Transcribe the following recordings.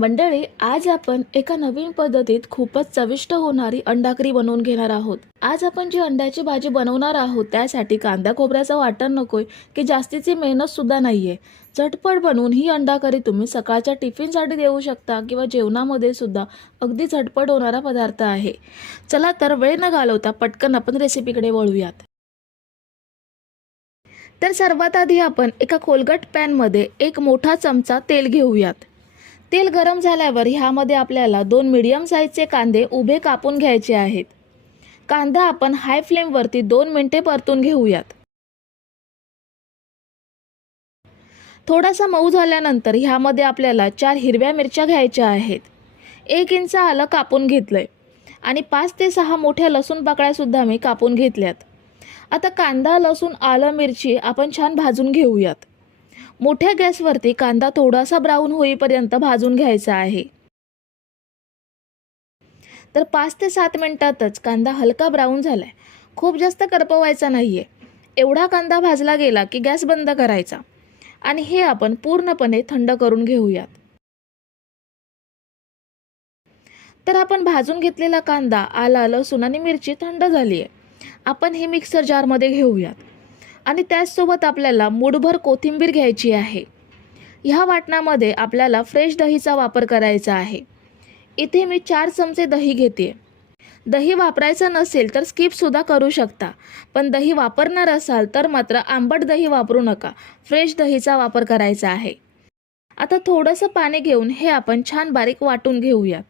मंडळी आज आपण एका नवीन पद्धतीत खूपच चविष्ट होणारी अंडाकरी बनवून घेणार आहोत. आज आपण जी अंड्याची भाजी बनवणार आहोत त्यासाठी कांदा खोबऱ्याचं वाटण नकोय की जास्तीची मेहनत सुद्धा नाहीये. झटपट बनवून ही अंडाकरी तुम्ही सकाळच्या टिफिनसाठी देऊ शकता किंवा जेवणामध्ये सुद्धा अगदी झटपट होणारा पदार्थ आहे. चला तर वेळ न घालवता पटकन आपण रेसिपीकडे वळूयात. तर सर्वात आधी आपण एका कोलगट पॅनमध्ये एक मोठा चमचा तेल घेऊयात. तेल गरम झाल्यावर ह्यामध्ये आपल्याला दोन मीडियम साईजचे कांदे उभे कापून घ्यायचे आहेत. कांदा आपण हाय फ्लेमवरती दोन मिनटे परतून घेऊयात. थोडासा मऊ झाल्यानंतर ह्यामध्ये आपल्याला चार हिरव्या मिरच्या घ्यायच्या आहेत. एक इंच आलं कापून घेतलंय. आणि पाच ते सहा मोठ्या लसूण पाकळ्यासुद्धा मी कापून घेतल्यात. आता कांदा लसूण आलं मिरची आपण छान भाजून घेऊयात. मोठ्या गॅसवरती कांदा थोडासा ब्राऊन होईपर्यंत भाजून घ्यायचा आहे. तर पाच ते सात मिनटातच कांदा हलका ब्राऊन झालाय. खूप जास्त करपवायचा नाहीये. एवढा कांदा भाजला गेला की गॅस बंद करायचा. आणि हे आपण पूर्णपणे थंड करून घेऊयात. तर आपण भाजून घेतलेला कांदा आला लसूण आणि मिरची थंड झाली आहे आपण हे मिक्सर जारमध्ये घेऊयात. आणि त्याचसोबत आपल्याला मूडभर कोथिंबीर घ्यायची आहे. ह्या वाटणामध्ये आपल्याला फ्रेश दहीचा वापर करायचा आहे. इथे मी चार चमचे दही घेते. दही वापरायचं नसेल तर स्किपसुद्धा करू शकता. पण दही वापरणार असाल तर मात्र आंबट दही वापरू नका. फ्रेश दहीचा वापर करायचा आहे. आता थोडंसं पाणी घेऊन हे आपण छान बारीक वाटून घेऊयात.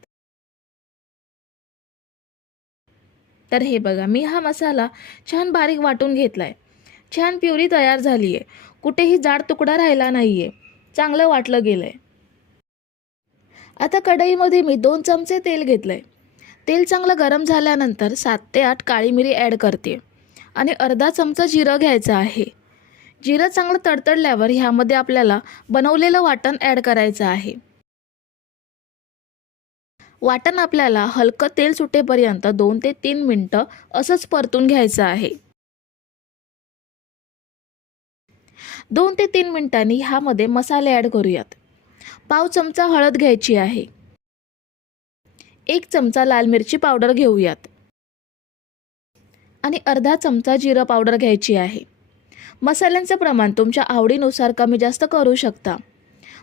तर हे बघा मी हा मसाला छान बारीक वाटून घेतला आहे छान प्युरी तयार झाली आहे कुठेही जाड तुकडा राहिला नाही आहे चांगलं वाटलं गेलं आहे आता कढईमध्ये मी दोन चमचे तेल घेतलं आहे तेल चांगलं गरम झाल्यानंतर सात ते आठ काळी मिरी ॲड करते. आणि अर्धा चमचा जिरं घ्यायचं आहे. जिरं चांगलं तडतडल्यावर ह्यामध्ये आपल्याला बनवलेलं वाटण ॲड करायचं आहे. वाटण आपल्याला हलकं तेल सुटेपर्यंत दोन ते तीन मिनटं असंच परतून घ्यायचं आहे. दोन ते तीन मिनिटांनी ह्यामध्ये मसाले ॲड करूयात. पाव चमचा हळद घ्यायची आहे. एक चमचा लाल मिरची पावडर घेऊयात. आणि अर्धा चमचा जिरं पावडर घ्यायची आहे. मसाल्यांचं प्रमाण तुमच्या आवडीनुसार कमी जास्त करू शकता.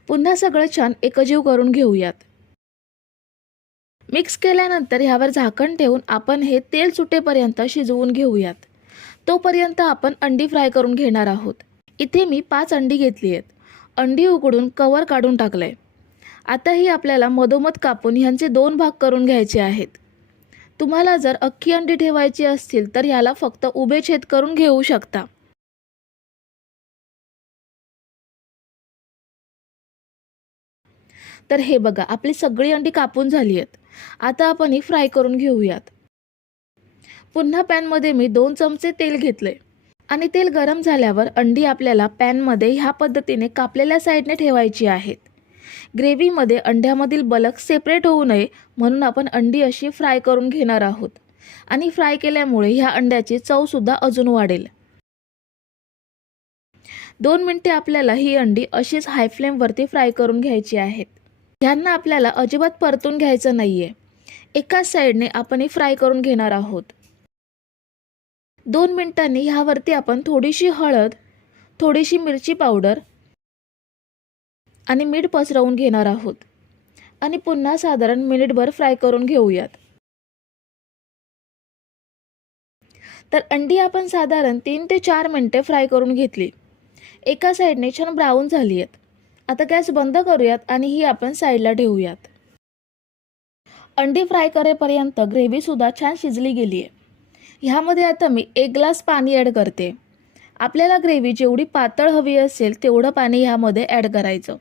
पुन्हा सगळं छान एकजीव करून घेऊयात. मिक्स केल्यानंतर ह्यावर झाकण ठेवून आपण हे तेल सुटेपर्यंत शिजवून घेऊयात. तोपर्यंत आपण अंडी फ्राय करून घेणार आहोत. इथे मी पाच अंडी घेतली आहेत. अंडी उकडून कवर काढून टाकलं आहे आताही आपल्याला मधोमध कापून ह्यांचे दोन भाग करून घ्यायचे आहेत. तुम्हाला जर अख्खी अंडी ठेवायची असतील तर ह्याला फक्त उभे छेद करून घेऊ शकता. तर हे बघा आपली सगळी अंडी कापून झाली आहेत. आता आपण ही फ्राय करून घेऊयात. पुन्हा पॅनमध्ये मी दोन चमचे तेल घेतले आणि तेल गरम झाल्यावर अंडी आपल्याला पॅनमध्ये ह्या पद्धतीने कापलेल्या साईडने ठेवायची आहेत. ग्रेव्हीमध्ये अंड्यामधील बलक सेपरेट होऊ नये म्हणून आपण अंडी अशी फ्राय करून घेणार आहोत. आणि फ्राय केल्यामुळे ह्या अंड्याची चवसुद्धा अजून वाढेल. दोन मिनटे आपल्याला ही अंडी अशीच हाय फ्लेमवरती फ्राय करून घ्यायची आहेत. ह्यांना आपल्याला अजिबात परतून घ्यायचं नाही आहे एकाच साईडने आपण ही फ्राय करून घेणार आहोत. दोन मिनिटांनी ह्यावरती आपण थोडीशी हळद थोडीशी मिरची पावडर आणि मीठ पसरवून घेणार आहोत. आणि पुन्हा साधारण मिनिटभर फ्राय करून घेऊयात. तर अंडी आपण साधारण तीन ते चार मिनटे फ्राय करून घेतली. एका साईडने छान ब्राऊन झाली आहेत आता गॅस बंद करूयात आणि ही आपण साईडला ठेवूयात. अंडी फ्राय करेपर्यंत ग्रेव्हीसुद्धा छान शिजली गेली आहे ह्यामध्ये आता मी एक ग्लास पाणी ॲड करते. आपल्याला ग्रेव्ही जेवढी पातळ हवी असेल तेवढं पाणी ह्यामध्ये ॲड करायचं.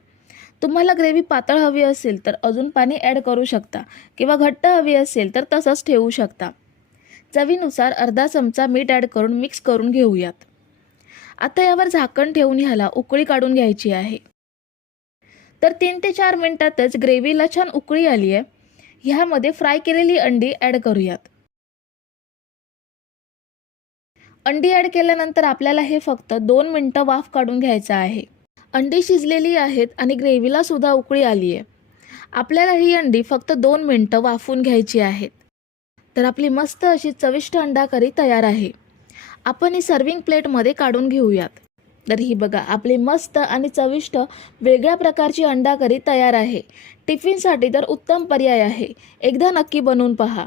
तुम्हाला ग्रेव्ही पातळ हवी असेल तर अजून पाणी ॲड करू शकता. किंवा घट्ट हवी असेल तर तसंच ठेवू शकता. चवीनुसार अर्धा चमचा मीठ ॲड करून मिक्स करून घेऊयात. आता यावर झाकण ठेवून ह्याला उकळी काढून घ्यायची आहे. तर तीन ते चार मिनटातच ग्रेव्हीला छान उकळी आली आहे ह्यामध्ये फ्राय केलेली अंडी ॲड करूयात. अंडी ॲड केल्यानंतर आपल्याला हे फक्त दोन मिनटं वाफ काढून घ्यायचं आहे. अंडी शिजलेली आहेत आणि ग्रेव्हीला सुद्धा उकळी आली आहे. आपल्याला ही अंडी फक्त दोन मिनटं वाफवून घ्यायची आहेत. तर आपली मस्त अशी चविष्ट अंडा करी तयार आहे. आपण ही सर्विंग प्लेटमध्ये काढून घेऊयात. तर ही बघा आपली मस्त आणि चविष्ट वेगळ्या प्रकारची अंडा करी तयार आहे. टिफिनसाठी तर उत्तम पर्याय आहे. एकदा नक्की बनवून पहा.